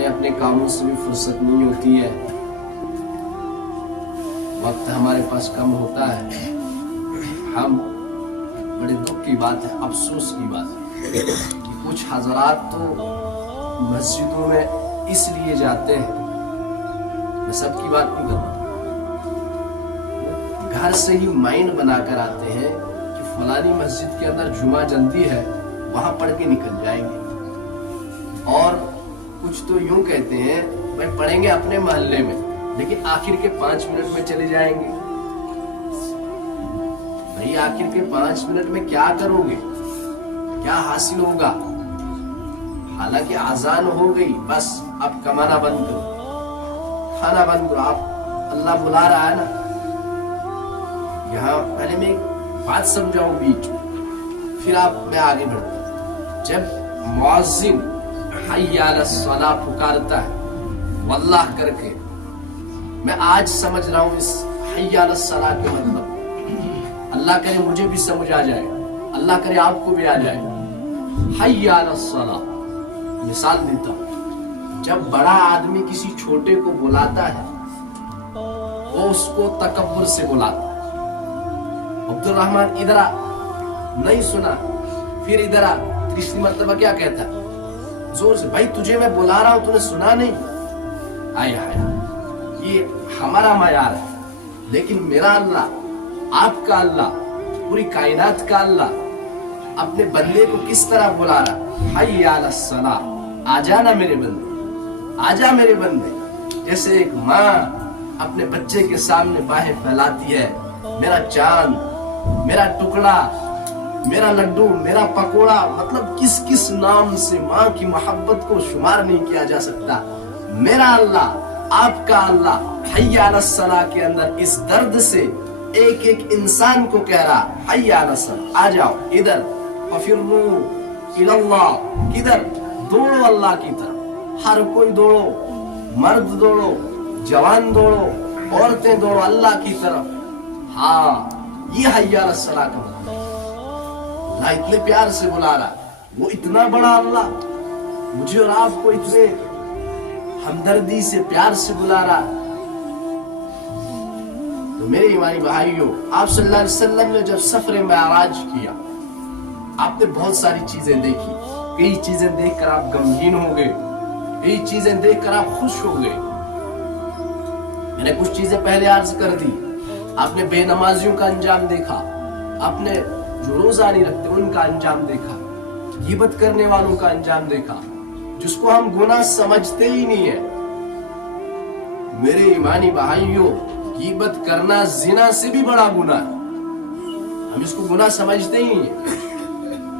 हमें अपने कामों से भी फुर्सत नहीं होती है, वक्त हमारे पास कम होता है। हम बड़े दुख की बात है, अफसोस की बात है कि कुछ हजरात तो मस्जिदों में इसलिए जाते हैं, मैं सबकी बात नहीं कर रहा, घर से ही माइंड बनाकर आते हैं कि फलानी मस्जिद के अंदर जुमा जल्दी है, वहां पढ़ के निकल जाएंगे। और कुछ तो यूं कहते हैं भाई पढ़ेंगे अपने मोहल्ले में, लेकिन आखिर के 5 मिनट में चले जाएंगे। भाई आखिर के 5 मिनट में क्या करोगे, क्या हासिल होगा? हालांकि आजान हो गई, बस अब कमाना बंद करो, खाना बंद करो, आप अल्लाह बुला रहा है ना। यहाँ पहले मैं एक बात समझाऊं बीच, फिर मैं आगे बढ़ता हूं। जब मुअज्जिन हय्या अलस्सलाह पुकारता है वल्लाह करके, मैं आज समझ रहा हूं इस हय्या अलस्सलाह के मतलब। अल्लाह करे मुझे भी समझ आ जाए, अल्लाह करे आपको भी आ जाए। हय्या अलस्सलाह, मिसाल देता हूं, जब बड़ा आदमी किसी छोटे को बुलाता है वो उसको तकब्बुर से बुलाता है। अब्दुल रहमान इधर आ, नहीं सुना, फिर इधर आ, तीसरी मर्तबा क्या कहता है जोर से, भाई तुझे मैं बुला रहा हूं, तूने सुना नहीं? आया ये हमारा मयार है, लेकिन मेरा अल्लाह, आपका अल्लाह, पूरी कायनात का अल्लाह अपने बंदे को किस तरह बुला रहा? हय्या अलस्सलाह, आजा ना मेरे बंदे, आजा मेरे बंदे। जैसे एक माँ अपने बच्चे के सामने बाहें फैलाती है, मेरा चांद, मेरा टुकड़ा, मेरा लड्डू, मेरा पकोड़ा, मतलब किस किस नाम से माँ की मोहब्बत को शुमार नहीं किया जा सकता। मेरा अल्लाह, आपका अल्लाह हय्या अलस्सलाह के अंदर इस दर्द से एक एक इंसान को कह रहा, हय्या अलस्सलाह, आ जाओ इधर, फफिर्रू इलल्लाह, किधर? दौड़ो अल्लाह की तरफ। हर कोई दौड़ो, मर्द दौड़ो, जवान दौड़ो, औरतें दौड़ो अल्लाह की तरफ। हाँ, ये हय्या अलस्सलाह का मतलब। अल्लाह इतने प्यार से बुला रहा, वो इतना बड़ा अल्लाह मुझे और आपको इतने हमदर्दी से प्यार से बुला रहा। तो मेरे ईमानी भाइयों, आप सल्लल्लाहु अलैहि वसल्लम ने जब सफर मेराज किया, आपने बहुत सारी चीजें देखी। कई चीजें देखकर आप गमगीन हो गए, कई चीजें देखकर आप खुश हो गए। मैंने कुछ चीजें पहले अर्ज कर दी। आपने बेनमाजियों का अंजाम देखा, आपने जो रोजा नहीं रखते उनका अंजाम देखा, गीबत करने वालों का अंजाम देखा, जिसको हम गुनाह समझते ही नहीं है। मेरे ईमानी भाइयों, गीबत करना जिना से भी बड़ा गुनाह है, हम इसको गुनाह समझते ही नहीं।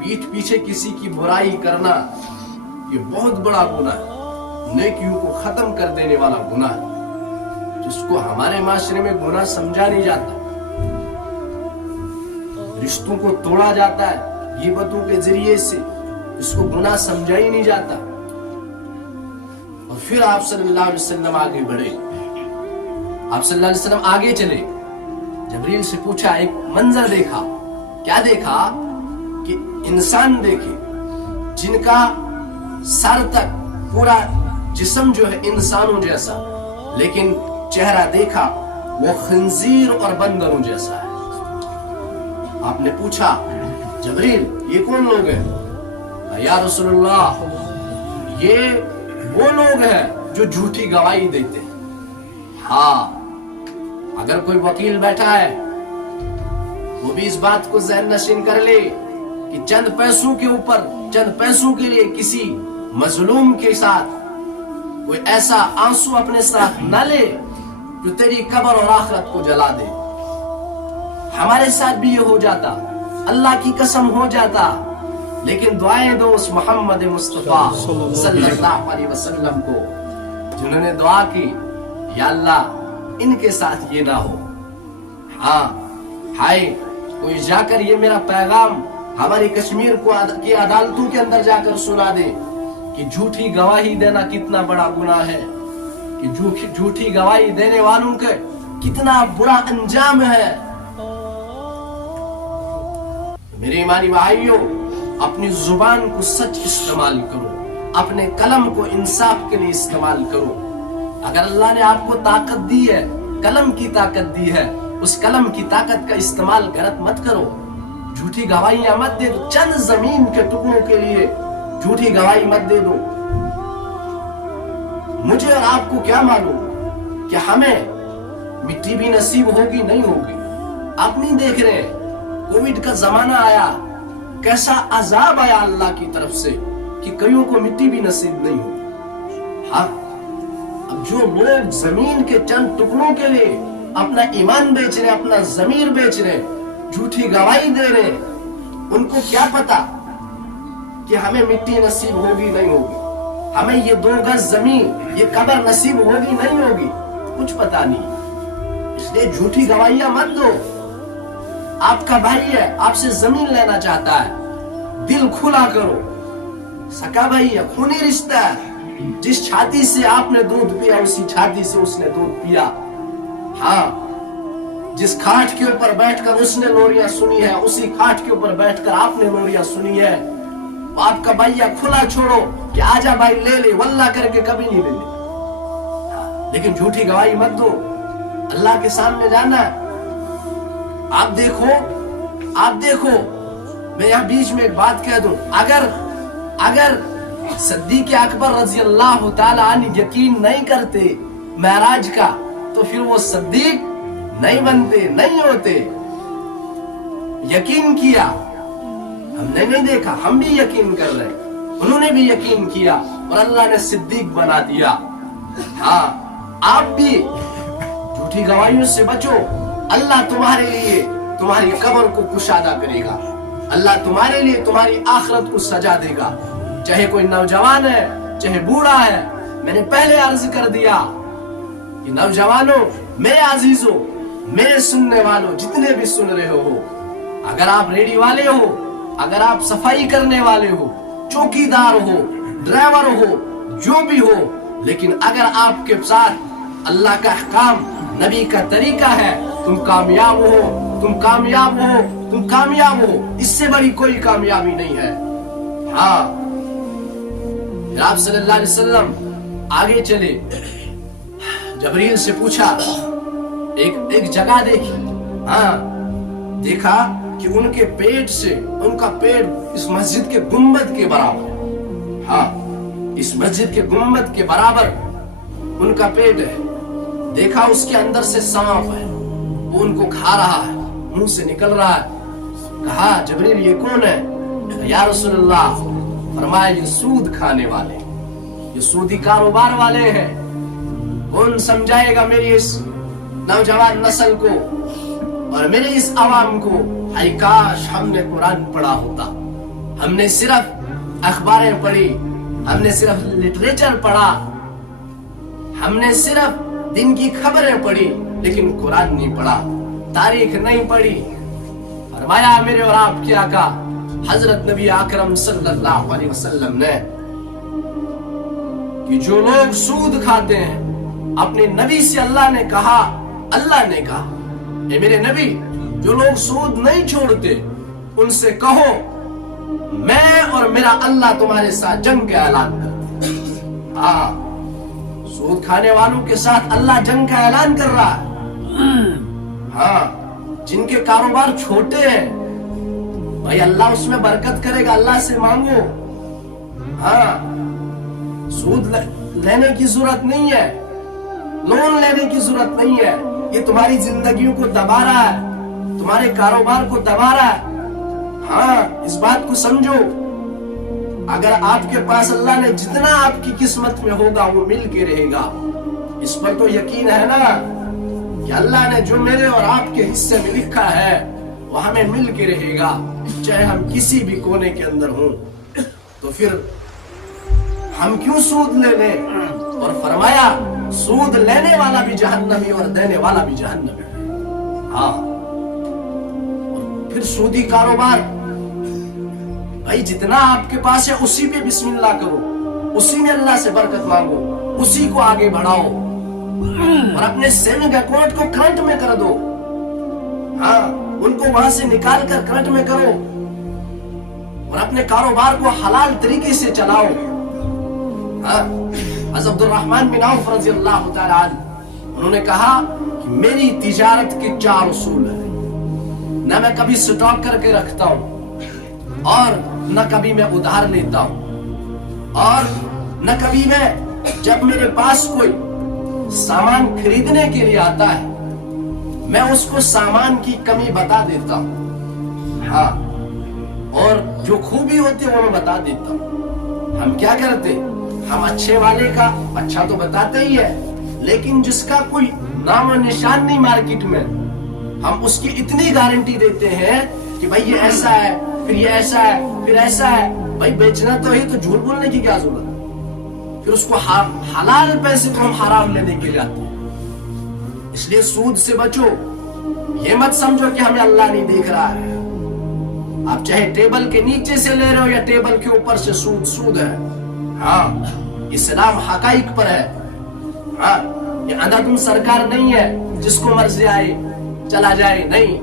पीठ पीछे किसी की बुराई करना ये बहुत बड़ा गुनाह है, नेकियों को खत्म कर देने वाला गुनाह है, जिसको हमारे माशरे में गुनाह समझा नहीं जाता। रिश्तों को तोड़ा जाता है गीबतों के जरिए से, इसको गुनाह समझा ही नहीं जाता। और फिर आप सल्लल्लाहु अलैहि वसल्लम आगे बढ़े, आप सल्लल्लाहु अलैहि वसल्लम आगे चले, जबरील से पूछा, एक मंजर देखा। क्या देखा? कि इंसान देखे जिनका सर तक पूरा जिस्म जो है इंसानों जैसा, लेकिन चेहरा देखा वो खंजीर और बंदरों जैसा है। आपने पूछा, जबरील ये कौन लोग हैं? या रसूलुल्लाह, ये वो लोग हैं जो झूठी गवाही देते हैं। हाँ, अगर कोई वकील बैठा है वो भी इस बात को ज़हन नशीन कर ले कि चंद पैसों के ऊपर, चंद पैसों के लिए किसी मजलूम के साथ कोई ऐसा आंसू अपने साथ न ले जो तेरी कब्र और आखिरत को जला दे। हमारे साथ भी ये हो जाता, अल्लाह की कसम हो जाता। लेकिन दुआएं दो उस मोहम्मद मुस्तफा सल्लल्लाहु अलैहि वसल्लम को, जिन्होंने दुआ की, या अल्लाह इनके साथ ये ना हो। हाँ, हाय कोई जाकर ये मेरा पैगाम हमारी कश्मीर को की अदालतों के अंदर जाकर सुना दे कि झूठी गवाही देना कितना बड़ा गुनाह है, कि झूठी गवाही देने वालों के कितना बुरा अंजाम है। मेरे ईमानी भाइयों, अपनी जुबान को सच इस्तेमाल करो, अपने कलम को इंसाफ के लिए इस्तेमाल करो। अगर अल्लाह ने आपको ताकत दी है, कलम की ताकत दी है, उस कलम की ताकत का इस्तेमाल गलत मत करो। झूठी गवाहियां मत दे दो, चंद जमीन के टुकड़ों के लिए झूठी गवाही मत दे दो। मुझे और आपको क्या मालूम कि हमें मिट्टी भी नसीब होगी नहीं होगी। आप नहीं देख रहे, कोविड का जमाना आया, कैसा अजाब आया अल्लाह की तरफ से कि कईयों को मिट्टी भी नसीब नहीं हो। हाँ, अब जो लोग जमीन के चंद टुकड़ों के लिए अपना ईमान बेच रहे, अपना जमीर बेच रहे, झूठी गवाही दे रहे, उनको क्या पता कि हमें मिट्टी नसीब होगी नहीं होगी, हमें ये 2 गज जमीन, ये कब्र नसीब होगी नहीं होगी, कुछ पता नहीं। इसलिए झूठी गवाहियां मत दो। आपका भाई है, आपसे जमीन लेना चाहता है, दिल खुला करो। सका भाई है, खूनी रिश्ता है। जिस छाती से आपने दूध पिया उसी छाती से उसने दूध पिया। हाँ, जिस खाट के ऊपर बैठकर उसने लोरियां सुनी है उसी खाट के ऊपर बैठकर आपने लोरियां सुनी है। आपका भैया खुला छोड़ो कि आजा भाई ले ले, वल्लाह करके कभी नहीं ले ले। लेकिन झूठी गवाही मत दो। अल्लाह के सामने जाना है। आप देखो, मैं यहाँ बीच में एक बात कह दूं, अगर सिद्दीक़ अकबर रज़ी अल्लाह ताला अन्हु यकीन नहीं करते मेराज का, तो फिर वो सिद्दीक नहीं बनते, नहीं होते। यकीन किया, हमने नहीं देखा, हम भी यकीन कर रहे हैं, उन्होंने भी यकीन किया और अल्लाह ने सिद्दीक बना दिया। हाँ, आप भी झूठी गवाहियों से बचो। अल्लाह तुम्हारे लिए तुम्हारी कब्र को कुशादा करेगा। अल्लाह तुम्हारे लिए तुम्हारी आखिरत को सजा देगा। चाहे कोई नौजवान है, चाहे बूढ़ा है। मैंने पहले अर्ज कर दिया कि नौजवानों, मेरे अजीजों, मेरे सुनने वालों, जितने भी सुन रहे हो, अगर आप रेडी वाले हो, अगर आप सफाई करने वाले हो, चौकीदार हो, ड्राइवर हो, जो भी हो, लेकिन अगर आपके साथ अल्लाह का अहकाम, नबी का तरीका है, तुम कामयाब हो, तुम कामयाब हो, तुम कामयाब हो। इससे बड़ी कोई कामयाबी नहीं है। हाँ, आप सल्लल्लाहु अलैहि वसल्लम आगे चले, जबरील से पूछा, एक जगह देखी। हाँ, देखा कि उनके पेट से, उनका पेट इस मस्जिद के गुंबद के बराबर है। हाँ, इस मस्जिद के गुंबद के बराबर उनका पेट है। देखा उसके अंदर से सांप है, वो उनको खा रहा है, मुंह से निकल रहा है। कहा, जबरील ये कौन है? या रसूलल्लाह, फरमाया ये सूद खाने वाले, ये सूदी कारोबार वाले हैं। कौन समझाएगा मेरी इस नौजवान नस्ल को और मेरे इस आवाम को? हाय काश हमने कुरान पढ़ा होता, हमने सिर्फ अखबारें पढ़ी, हमने सिर्फ लिटरेचर पढ़ा, हमने सिर्फ दिन की खबरें पढ़ी, लेकिन कुरान नहीं पढ़ा, तारीख नहीं पढ़ी। फरमाया मेरे और आपके आका हजरत नबी अकरम सल्लल्लाहु अलैहि वसल्लम ने कि जो लोग सूद खाते हैं, अपने नबी से अल्लाह ने कहा, ए मेरे नबी, जो लोग सूद नहीं छोड़ते उनसे कहो मैं और मेरा अल्लाह तुम्हारे साथ जंग का ऐलान करते हैं। हाँ, सूद खाने वालों के साथ अल्लाह जंग का ऐलान कर रहा है। हाँ, जिनके कारोबार छोटे हैं, भाई अल्लाह उसमें बरकत करेगा, अल्लाह से मांगो। हाँ, सूद लेने की जरूरत नहीं है, लोन लेने की जरूरत नहीं है। ये तुम्हारी जिंदगियों को दबा रहा है, तुम्हारे कारोबार को दबा रहा है। हाँ, इस बात को समझो। अगर आपके पास अल्लाह ने जितना आपकी किस्मत में होगा वो मिल के रहेगा, इस पर तो यकीन है ना कि अल्लाह ने जो मेरे और आपके हिस्से में लिखा है वो हमें मिल के रहेगा, चाहे हम किसी भी कोने के अंदर हों। तो फिर हम क्यों सूद ले लें? और फरमाया सूद लेने वाला भी जहन्नमी और देने वाला भी जहन्नमी। हाँ, और फिर सूदी कारोबार, भाई जितना आपके पास है उसी पे बिस्मिल्लाह करो, उसी में अल्लाह से बरकत मांगो, उसी को आगे बढ़ाओ और अपने सेविंग अकाउंट को करंट में कर दो। हाँ, उनको वहां से निकाल कर करंट में करो और अपने कारोबार को हलाल तरीके से चलाओ। حضرت عبدالرحمن بن عوف رضی اللہ تعالیٰ عنہ انہوں نے کہا کہ میری تجارت کے 4 اصول ہیں، نہ میں کبھی سٹاک کر کے رکھتا ہوں، اور نہ کبھی میں ادھار لیتا ہوں، اور نہ کبھی میں جب میرے پاس کوئی سامان خریدنے کے لیے آتا ہے میں اس کو سامان کی کمی بتا دیتا ہوں، ہاں، اور جو خوبی ہوتی ہے وہ میں بتا دیتا ہوں۔ ہم کیا کرتے، ہم اچھے والے کا اچھا تو بتاتے ہی ہے، لیکن جس کا کوئی نام و نشان نہیں مارکیٹ میں، ہم اس کی اتنی گارنٹی دیتے ہیں کہ بھائی یہ ایسا ہے، پھر یہ ایسا ہے، پھر ایسا ہے۔ بھائی بیچنا تو ہی، تو جھوٹ بولنے کی کیا ضرورت ہے؟ پھر اس کو حلال پیسے تو ہم حرام لینے کے لیے آتے ہیں۔ اس لیے سود سے بچو، یہ مت سمجھو کہ ہمیں اللہ نہیں دیکھ رہا ہے۔ آپ چاہے ٹیبل کے نیچے سے لے رہے ہو یا ٹیبل کے اوپر سے، سود ہے۔ ہاں، اسلام حقائق پر ہے۔ ہاں، یہ اندھا تم سرکار نہیں ہے جس کو مرضی آئے چلا جائے، نہیں۔